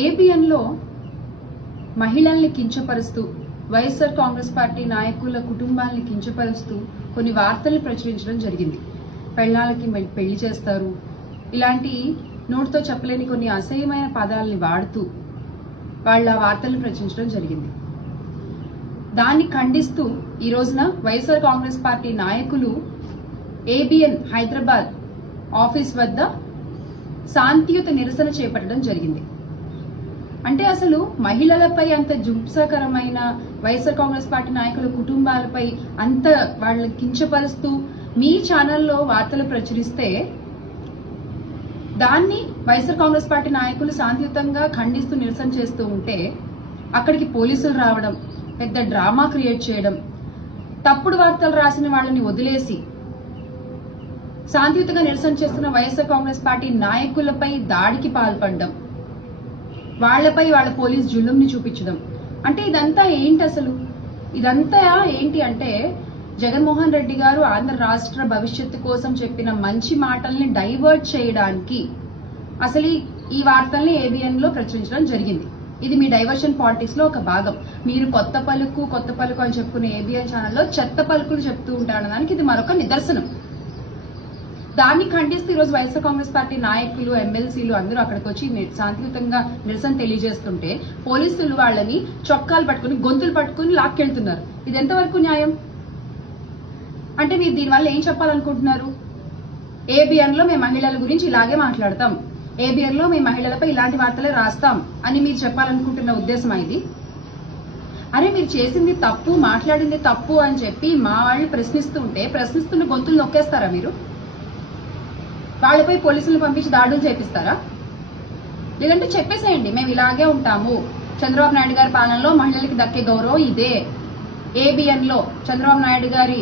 ఏబిఎన్లో మహిళల్ని కించపరుస్తూ వైఎస్ఆర్ కాంగ్రెస్ పార్టీ నాయకుల కుటుంబాలని కించపరుస్తూ కొన్ని వార్తలు ప్రచురించడం జరిగింది. పెళ్ళాలకి పెళ్లి చేస్తారు, ఇలాంటి నోటితో చెప్పలేని కొన్ని అసహ్యమైన పదాలని వాడుతూ వాళ్ళ వార్తలను ప్రచురించడం జరిగింది. దాన్ని ఖండిస్తూ ఈ రోజున వైఎస్ఆర్ కాంగ్రెస్ పార్టీ నాయకులు ఏబిఎన్ హైదరాబాద్ ఆఫీస్ వద్ద శాంతియుత నిరసన చేపట్టడం జరిగింది. అంటే అసలు మహిళలపై అంత జుంసకరమైన వైఎస్ఆర్ కాంగ్రెస్ పార్టీ నాయకుల కుటుంబాలపై అంత వాళ్ళని కించపరుస్తూ మీ ఛానల్లో వార్తలు ప్రచురిస్తే దాన్ని వైఎస్ఆర్ కాంగ్రెస్ పార్టీ నాయకులు శాంతియుతంగా ఖండిస్తూ నిరసన చేస్తూ ఉంటే అక్కడికి పోలీసులు రావడం, పెద్ద డ్రామా క్రియేట్ చేయడం, తప్పుడు వార్తలు రాసిన వాళ్ళని వదిలేసి శాంతియుతంగా నిరసన చేస్తున్న వైఎస్ఆర్ కాంగ్రెస్ పార్టీ నాయకులపై దాడికి పాల్పడడం, వాళ్లపై వాళ్ళ పోలీస్ జుల్లుంని చూపించడం. అంటే ఇదంతా ఏంటి అసలు? ఇదంతా ఏంటి అంటే జగన్మోహన్ రెడ్డి గారు ఆంధ్ర రాష్ట్ర భవిష్యత్తు కోసం చెప్పిన మంచి మాటల్ని డైవర్ట్ చేయడానికి అసలు ఈ వార్తల్ని ఏబిఎన్ లో ప్రచురించడం జరిగింది. ఇది మీ డైవర్షన్ పాలిటిక్స్ లో ఒక భాగం. మీరు కొత్త పలుకు అని చెప్పుకునే ఏబిఎన్ ఛానల్లో చెత్త పలుకులు చెప్తూ ఉంటారనడానికి ఇది మరొక నిదర్శనం. దాన్ని ఖండిస్తూ ఈరోజు వైఎస్ఆర్ కాంగ్రెస్ పార్టీ నాయకులు, ఎమ్మెల్సీలు అందరూ అక్కడికి వచ్చి శాంతియుతంగా నిరసన తెలియజేస్తుంటే పోలీసులు వాళ్ళని చొక్కాలు పట్టుకుని, గొంతులు పట్టుకుని లాక్కెళ్తున్నారు. ఇది ఎంతవరకు న్యాయం? అంటే మీరు దీనివల్ల ఏం చెప్పాలనుకుంటున్నారు? ఏబిఎన్ లో మేము మహిళల గురించి ఇలాగే మాట్లాడతాం, ఏబిఎన్ లో మేము మహిళలపై ఇలాంటి వార్తలే రాస్తాం అని మీరు చెప్పాలనుకుంటున్న ఉద్దేశమా ఇది? అరే మీరు చేసింది తప్పు, మాట్లాడింది తప్పు అని చెప్పి మా వాళ్ళు ప్రశ్నిస్తున్న గొంతులు నొక్కేస్తారా మీరు? వాళ్ళపై పోలీసులను పంపించి దాడులు చేపిస్తారా? లేదంటే చెప్పేసేయండి మేము ఇలాగే ఉంటాము, చంద్రబాబు నాయుడు గారి పాలనలో మహిళలకి దక్కే గౌరవం ఇదే, ఏబిఎన్ లో చంద్రబాబు నాయుడు గారి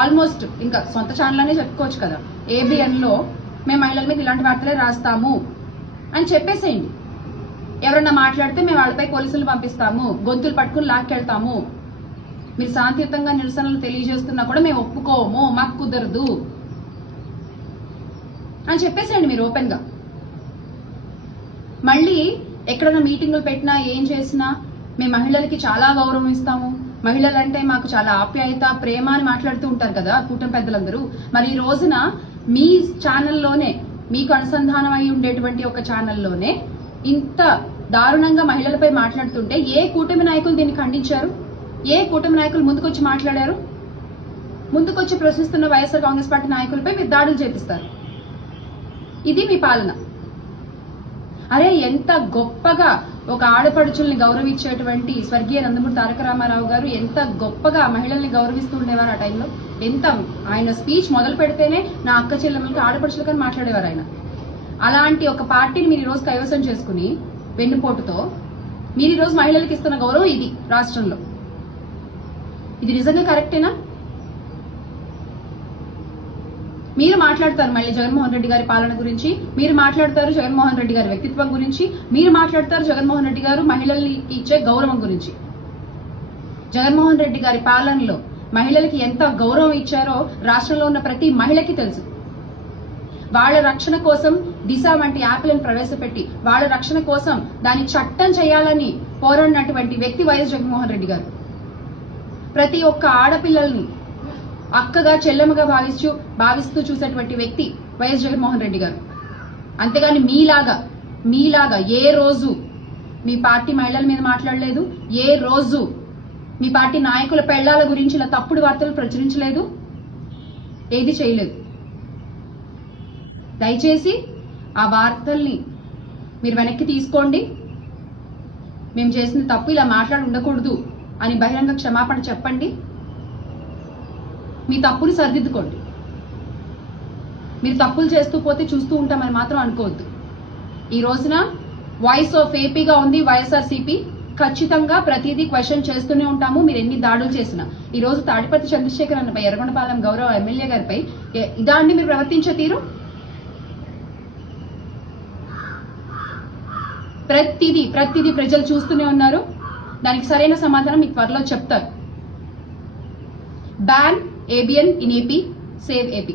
ఆల్మోస్ట్ ఇంకా సొంత ఛానల్లోనే చెప్పుకోవచ్చు కదా, ఏబిఎన్ లో మేము మహిళల మీద ఇలాంటి వార్తలే రాస్తాము అని చెప్పేసేయండి. ఎవరన్నా మాట్లాడితే మేము వాళ్ళపై పోలీసులు పంపిస్తాము, గొంతులు పట్టుకుని లాక్కెళ్తాము, మీరు శాంతియుతంగా నిరసనలు తెలియజేస్తున్నా కూడా మేము ఒప్పుకోము, మాకు కుదరదు అని చెప్పేసేయండి మీరు ఓపెన్ గా. మళ్ళీ ఎక్కడన్నా మీటింగులు పెట్టినా ఏం చేసినా మేము మహిళలకి చాలా గౌరవం ఇస్తాము, మహిళలంటే మాకు చాలా ఆప్యాయత, ప్రేమ అని మాట్లాడుతూ ఉంటారు కదా కూటమి పెద్దలందరూ. మరి ఈ రోజున మీ ఛానల్లోనే, మీకు అనుసంధానం అయి ఉండేటువంటి ఒక ఛానల్లోనే ఇంత దారుణంగా మహిళలపై మాట్లాడుతుంటే ఏ కూటమి నాయకులు దీన్ని ఖండించారు? ఏ కూటమి నాయకులు ముందుకొచ్చి మాట్లాడారు? ముందుకొచ్చి ప్రశ్నిస్తున్న వైఎస్ఆర్ కాంగ్రెస్ పార్టీ నాయకులపై మీరు దాడులు చేపిస్తారు. ఇది మీ పాలన. అరే ఎంత గొప్పగా ఒక ఆడపడుచుల్ని గౌరవించేటువంటి స్వర్గీయ నందమూరి తారక రామారావు గారు ఎంత గొప్పగా మహిళల్ని గౌరవిస్తూ ఉండేవారు ఆ టైంలో. ఎంత ఆయన స్పీచ్ మొదలు పెడితేనే నా అక్క చెల్లెమ్మలకి, ఆడపడుచులకని మాట్లాడేవారు ఆయన. అలాంటి ఒక పార్టీని మీరు ఈరోజు కైవసం చేసుకుని వెన్నుపోటుతో మీరు ఈరోజు మహిళలకు ఇస్తున్న గౌరవం ఇది రాష్ట్రంలో. ఇది నిజంగా కరెక్టేనా? మీరు మాట్లాడతారు మళ్ళీ జగన్మోహన్ రెడ్డి గారి పాలన గురించి, మీరు మాట్లాడతారు జగన్మోహన్ రెడ్డి గారి వ్యక్తిత్వం గురించి, మీరు మాట్లాడతారు జగన్మోహన్ రెడ్డి గారు మహిళల్ని ఇచ్చే గౌరవం గురించి. జగన్మోహన్ రెడ్డి గారి పాలనలో మహిళలకి ఎంత గౌరవం ఇచ్చారో రాష్ట్రంలో ఉన్న ప్రతి మహిళకి తెలుసు. వాళ్ళ రక్షణ కోసం దిశ వంటి యాప్లను ప్రవేశపెట్టి వాళ్ళ రక్షణ కోసం దాన్ని చట్టం చేయాలని పోరాడినటువంటి వ్యక్తి వైఎస్ జగన్మోహన్ రెడ్డి గారు. ప్రతి ఒక్క ఆడపిల్లల్ని అక్కగా, చెల్లెమ్మగా భావిస్తూ చూసేటువంటి వ్యక్తి వైఎస్ జగన్మోహన్ రెడ్డి గారు. అంతేగాని మీలాగా ఏ రోజు మీ పార్టీ మహిళల మీద మాట్లాడలేదు, ఏ రోజు మీ పార్టీ నాయకుల పెళ్లాల గురించి ఇలా తప్పుడు వార్తలు ప్రచురించలేదు, ఏది చేయలేదు. దయచేసి ఆ వార్తల్ని మీరు వెనక్కి తీసుకోండి. మేము చేసిన తప్పు, ఇలా మాట్లాడి ఉండకూడదు అని బహిరంగ క్షమాపణ చెప్పండి. మీ తప్పుని సరిదిద్దుకోండి. మీరు తప్పులు చేస్తూ పోతే చూస్తూ ఉంటామని మాత్రం అనుకోవద్దు. ఈ రోజున వాయిస్ ఆఫ్ ఏపీగా ఉంది వైఎస్ఆర్సీపీ. ఖచ్చితంగా ప్రతిదీ క్వశ్చన్ చేస్తూనే ఉంటాము, మీరు ఎన్ని దాడులు చేసినా. ఈ రోజు తాడిపత్రి చంద్రశేఖర్ అన్నపై, ఎర్రగొండపాలెం గౌరవ ఎమ్మెల్యే గారిపై ఇదాన్ని మీరు ప్రవర్తించే తీరు ప్రతిదీ ప్రజలు చూస్తూనే ఉన్నారు. దానికి సరైన సమాధానం మీకు త్వరలో చెప్తారు. Ban ABN in AP, save AP.